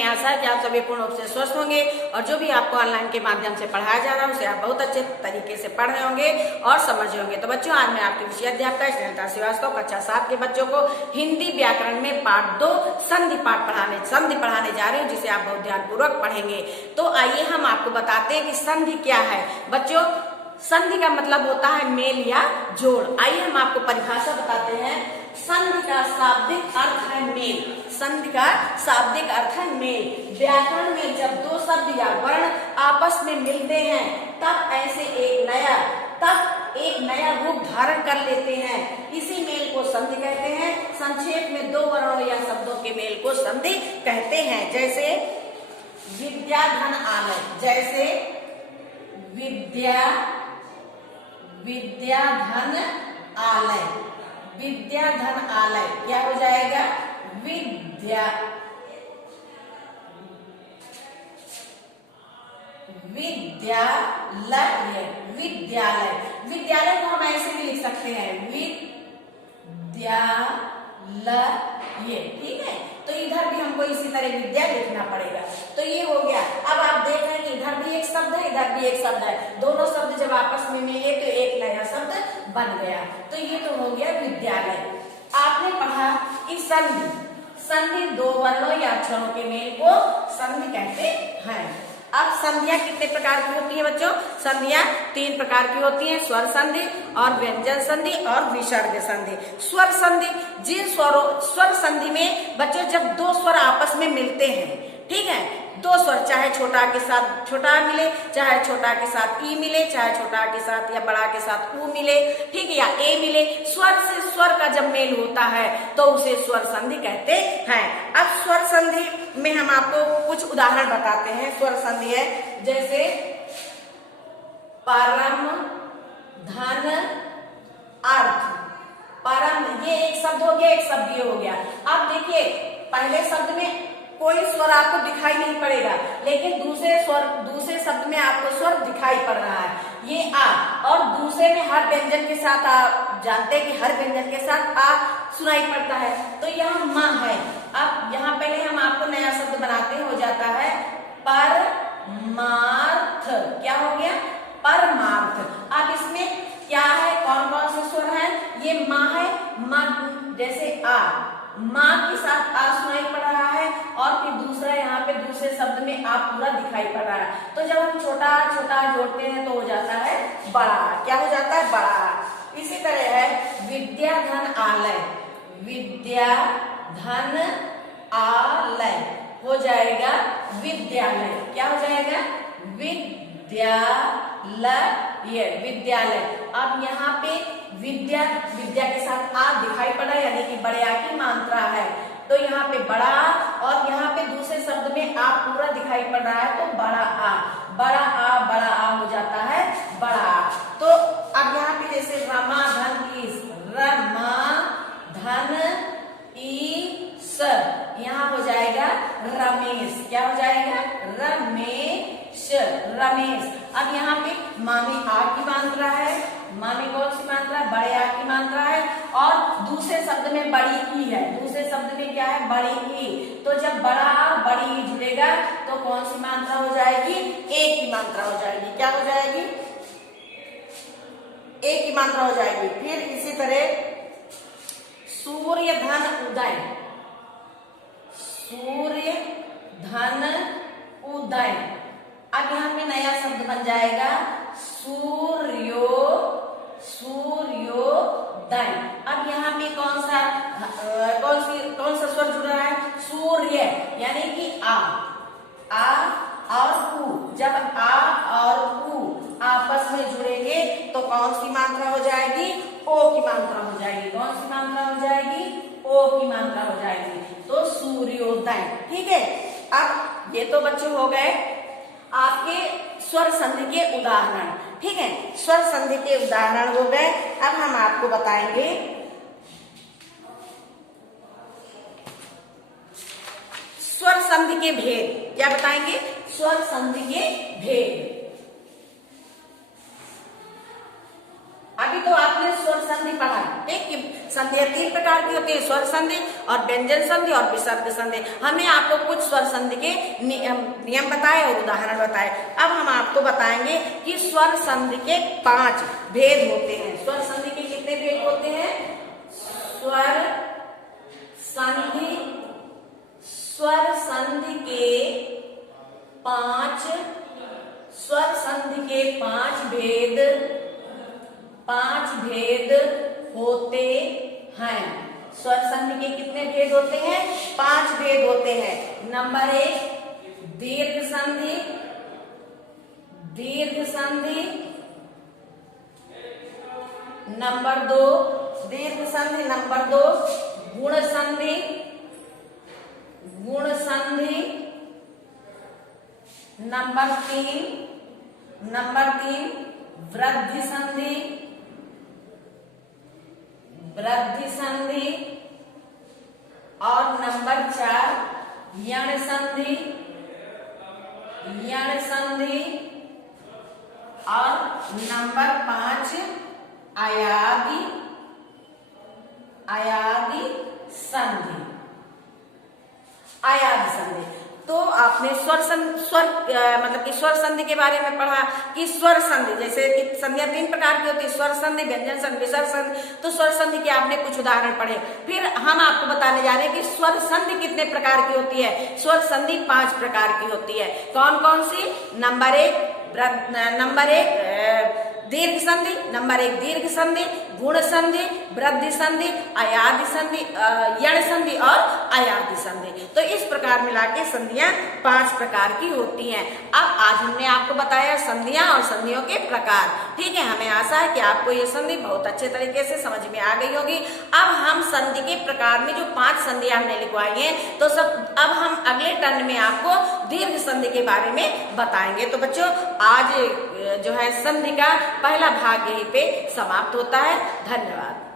में आशा है कि आप सभी पूर्ण रूप से स्वस्थ होंगे और जो भी आपको ऑनलाइन के माध्यम से पढ़ाया जा रहा है उसे आप बहुत अच्छे तरीके से पढ़ रहे होंगे और समझ रहे होंगे। तो बच्चों, आज मैं आपकी विषय अध्यापिका स्नेहलता श्रीवास्तव कक्षा 7 के बच्चों को हिंदी व्याकरण में पाठ 2 संधि पढ़ाने जा रही हूँ, जिसे आप बहुत ध्यानपूर्वक पढ़ेंगे। तो आइए हम आपको बताते हैं कि संधि क्या है। बच्चों, संधि का मतलब होता है मेल या जोड़। आइए हम आपको परिभाषा बताते हैं। संधि का शाब्दिक अर्थ है मेल। संधि का शाब्दिक अर्थ है मेल। व्याकरण में जब दो शब्द या वर्ण आपस में मिलते हैं तब ऐसे एक नया रूप धारण कर लेते हैं। इसी मेल को संधि कहते हैं। संक्षेप में दो वर्णों या शब्दों के मेल को संधि कहते हैं। जैसे विद्या धन आलय, जैसे विद्या धन आलय, विद्या धन आलय क्या हो जाएगा? विद्यालय को हम ऐसे भी लिख सकते हैं, विद्यालय। ठीक है, तो इधर भी हमको इसी तरह विद्या लिखना पड़ेगा। तो ये हो गया। अब आप देख रहे हैं कि इधर भी एक शब्द है, इधर भी एक शब्द है। दोनों शब्द जब आपस में मिले तो एक नया शब्द बन गया। तो ये तो हो गया विद्यालय। आपने पढ़ा कि संधि दो वर्णों या अक्षरों के मेल को संधि कहते हैं। अब संधियां कितने प्रकार की होती है बच्चों? संधियां 3 प्रकार की होती हैं, स्वर संधि और व्यंजन संधि और विसर्ग संधि। स्वर संधि, स्वर संधि में बच्चों जब दो स्वर आपस में मिलते हैं, ठीक है, दो स्वर, चाहे छोटा के साथ छोटा मिले, चाहे छोटा के साथ ई मिले, चाहे छोटा के साथ या बड़ा के साथ ऊ मिले, ठीक है, या ए मिले, स्वर से स्वर का जब मेल होता है तो उसे स्वर संधि कहते हैं। अब स्वर संधि में हम आपको कुछ उदाहरण बताते हैं। स्वर संधि है जैसे परम, धन, अर्थ। परम ये एक शब्द हो गया, एक शब्द ये हो गया। अब देखिए, पहले शब्द में कोई स्वर आपको दिखाई नहीं पड़ेगा, लेकिन दूसरे शब्द में आपको स्वर दिखाई पड़ रहा है, ये आ। और दूसरे में हर व्यंजन के साथ, आप जानते हैं कि हर व्यंजन के साथ आ सुनाई पड़ता है। तो यहाँ माँ है। अब यहाँ पहले हम आपको नया शब्द बनाते हो जाता है परमार्थ। क्या हो गया? परमार्थ। अब इसमें क्या है, कौन कौन से स्वर है? ये माँ है, माँ जैसे आ, माँ के साथ आ सुनाई पड़ रहा है और फिर दूसरा यहाँ पे दूसरे शब्द में आ पूरा दिखाई पड़ रहा है। तो जब हम छोटा छोटा जोड़ते हैं तो हो जाता है बड़ा। क्या हो जाता है? बड़ा। इसी तरह है विद्या धन आलय। विद्या धन आलय हो जाएगा विद्यालय। क्या हो जाएगा? विद्यालय। अब यहाँ पे विद्या के साथ आ दिखाई पड़ा, यानी कि बड़े आ की मात्रा है, तो यहाँ पे बड़ा, और यहाँ पे दूसरे शब्द में आ पूरा दिखाई पड़ रहा है तो बड़ा आ हो जाता है बड़ा। तो अब यहाँ पे जैसे रमा धन ईस, यहाँ हो जाएगा रमेश। क्या हो जाएगा? रमेश। अब यहाँ पे माँ में आ की मात्रा है, माँ में कौन सी मात्रा है? बड़े आ की मात्रा है, और दूसरे शब्द में बड़ी ई है। दूसरे शब्द में क्या है? बड़ी ई। तो जब बड़ा आ बड़ी ई जुड़ेगा तो कौन सी मात्रा हो जाएगी? ए की मात्रा हो जाएगी। क्या हो जाएगी? ए की मात्रा हो जाएगी। फिर इसी तरह सूर्य धन उदय। सूर्य धन उदय। अब यहाँ पे नया शब्द बन जाएगा सूर्योदय। अब यहाँ पे कौन सा स्वर जुड़ रहा है? सूर्य, यानी कि आ और ऊ। जब आ और ऊ आपस में जुड़ेंगे तो कौन सी मात्रा हो जाएगी? ओ की मात्रा हो जाएगी। कौन सी मात्रा हो जाएगी? ओ की मात्रा हो जाएगी। तो सूर्योदय। ठीक है। अब ये तो बच्चों हो गए आपके स्वर संधि के उदाहरण। ठीक है, स्वर संधि के उदाहरण हो गए। अब हम आपको बताएंगे स्वर संधि के भेद। क्या बताएंगे? स्वर संधि के भेद। अभी तो आपने स्वर संधि पढ़ा, ठीक, संधियां 3 प्रकार की होती है, स्वर संधि और व्यंजन संधि और विसर्ग संधि। हमने आपको कुछ स्वर संधि के नियम बताए और उदाहरण बताए। अब हम आपको बताएंगे कि स्वर संधि के 5 भेद होते हैं। स्वर संधि के कितने भेद होते हैं? स्वर संधि के 5 स्वर संधि के 5 भेद होते हैं। स्वर संधि के कितने भेद होते हैं? 5 भेद होते हैं। नंबर 1 दीर्घ संधि, नंबर 2 दीर्घ संधि, नंबर 2 गुण संधि, नंबर 3 वृद्धि संधि और नंबर 4 यण संधि और नंबर 5 अयादि संधि। तो आपने मतलब कि स्वर संधि के बारे में पढ़ा कि स्वर संधि जैसे कि संधियां 3 प्रकार की होती है, स्वर संधि, व्यंजन संधि, विसर्ग संधि। तो स्वर संधि के आपने कुछ उदाहरण पढ़े। फिर हम आपको बताने जा रहे हैं कि स्वर संधि कितने प्रकार की होती है। स्वर संधि 5 प्रकार की होती है। कौन कौन सी? नंबर 1 दीर्घ संधि, नंबर 1 दीर्घ संधि, गुण संधि, वृद्धि संधि, अयादि संधि, यण संधि और अयादि संधि। तो इस प्रकार मिला के संधियां 5 प्रकार की होती हैं। अब आज हमने आपको बताया संधियां और संधियों के प्रकार। ठीक है, हमें आशा है कि आपको ये संधि बहुत अच्छे तरीके से समझ में आ गई होगी। अब हम संधि के प्रकार में जो 5 संधियां हमने लिखवाई हैं, तो अब हम अगले टर्न में आपको दीर्घ संधि के बारे में बताएंगे। तो बच्चों, आज जो है संधि का पहला भाग यहीं पे समाप्त होता है। धन्यवाद।